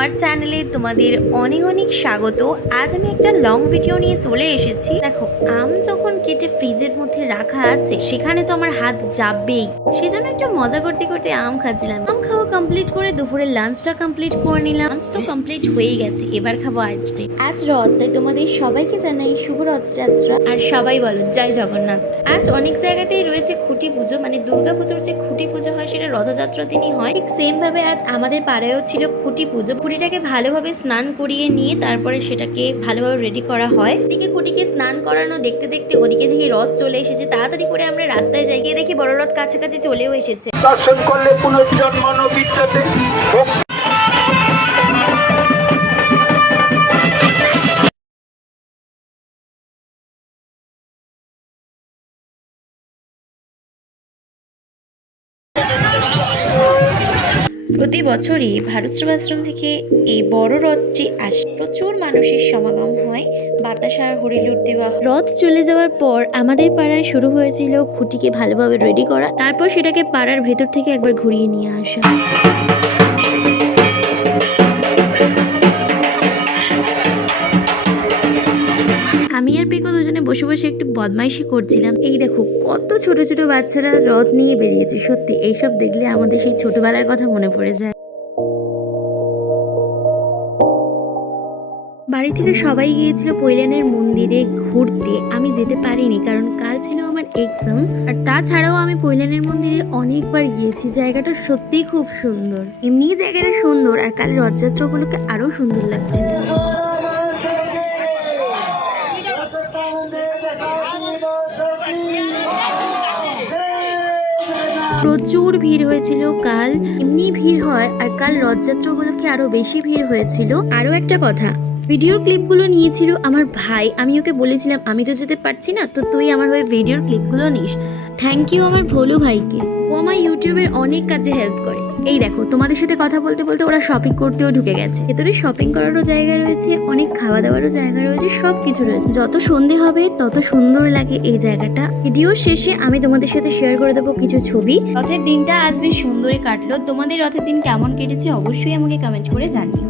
আমার চ্যানেলে তোমাদের অনেক অনেক স্বাগত। আজ আমি একটা লং ভিডিও নিয়ে চলে এসেছি। দেখো, আম যখন কেটে ফ্রিজের মধ্যে রাখা আছে সেখানে তো আমার হাত যাবেই, সেজন্য একটু মজা করতে করতে আম খাচ্ছিলাম। আম খাওয়া কমপ্লিট করে দুপুরের লাঞ্চটা কমপ্লিট করে নিলাম। লাঞ্চ তো কমপ্লিট হয়ে গেছে, এবার খাবো আইসক্রিম। আজ রথ, তাই তোমাদের সবাইকে জানাই শুভ রথযাত্রা। আর সবাই বলো জয় জগন্নাথ। আজ অনেক জায়গাতেই রয়েছে খুঁটি পুজো, মানে দুর্গা পুজোর যে খুঁটি পুজো হয় সেটা রথযাত্রার দিনই হয়। ঠিক সেম ভাবে আজ আমাদের পাড়ায়ও ছিল খুঁটি পুজো। খুঁটিটাকে ভালোভাবে স্নান করিয়ে নিয়ে তারপরে সেটাকে ভালোভাবে রেডি করা হয়। এদিকে খুঁটিকে স্নান করানো দেখতে দেখতে ওদিকে থেকে রথ চলে এসেছে। তাড়াতাড়ি করে আমরা রাস্তায় যাই, গিয়ে দেখি বড় রথ কাছাকাছি চলেও এসেছে। দর্শন করলে পুনর্জন্ম বিদ্যাতে প্রতি বছরই ভারত সেবাশ্রম থেকে এই বড় রথটি আসে। প্রচুর মানুষের সমাগম হয়, বাতাসার হরিলুট দেওয়া। রথ চলে যাওয়ার পর আমাদের পাড়ায় শুরু হয়েছিল খুঁটিকে ভালোভাবে রেডি করা, তারপর সেটাকে পাড়ার ভেতর থেকে একবার ঘুরিয়ে নিয়ে আসা। আমি আর পেকো দুজনে বসে বসে একটু বদমাইশি করছিলাম। এই দেখো কত ছোট ছোট বাচ্চারা রথ নিয়ে বেরিয়েছে। সত্যি এইসব দেখলে আমাদের সেই ছোটবেলার কথা মনে পড়ে যায়। বাড়ি থেকে সবাই গিয়েছিল পৈলানের মন্দিরে ঘুরতে। আমি যেতে পারিনি কারণ কাল ছিল আমার এক্সাম। আর তাছাড়াও আমি পৈলানের মন্দিরে অনেকবার গিয়েছি। জায়গাটা সত্যিই খুব সুন্দর, এমনি জায়গাটা সুন্দর, আর কাল রথযাত্রা উপলক্ষে আরো সুন্দর লাগছে। প্রচুর ভিড় হয়েছিল কাল, এমনি ভিড় হয়, আর কাল রথযাত্রা উপলক্ষে আরো বেশি ভিড় হয়েছিল। আরো একটা কথা, ভিডিওর ক্লিপগুলো নিয়েছিল আমার ভাই। আমি ওকে বলেছিলাম আমি তো যেতে পারছি না, তো তুই আমার ওই ভিডিওর ক্লিপগুলো নিস। থ্যাংক ইউ আমার ভোলু ভাইকে, ও আমার ইউটিউবের অনেক কাজে হেল্প করে। এই দেখো তোমাদের সাথে কথা বলতে বলতে ওরা শপিং করতেও ঢুকে গেছে। ভেতরে শপিং করারও জায়গা রয়েছে, অনেক খাওয়া দাওয়ারও জায়গা রয়েছে, সবকিছু রয়েছে। যত সন্ধে হবে তত সুন্দর লাগে এই জায়গাটা। ভিডিও শেষে আমি তোমাদের সাথে শেয়ার করে দেবো কিছু ছবি। রথের দিনটা আজ বেশ সুন্দরই কাটলো। তোমাদের রথের দিন কেমন কেটেছে অবশ্যই আমাকে কমেন্ট করে জানিও।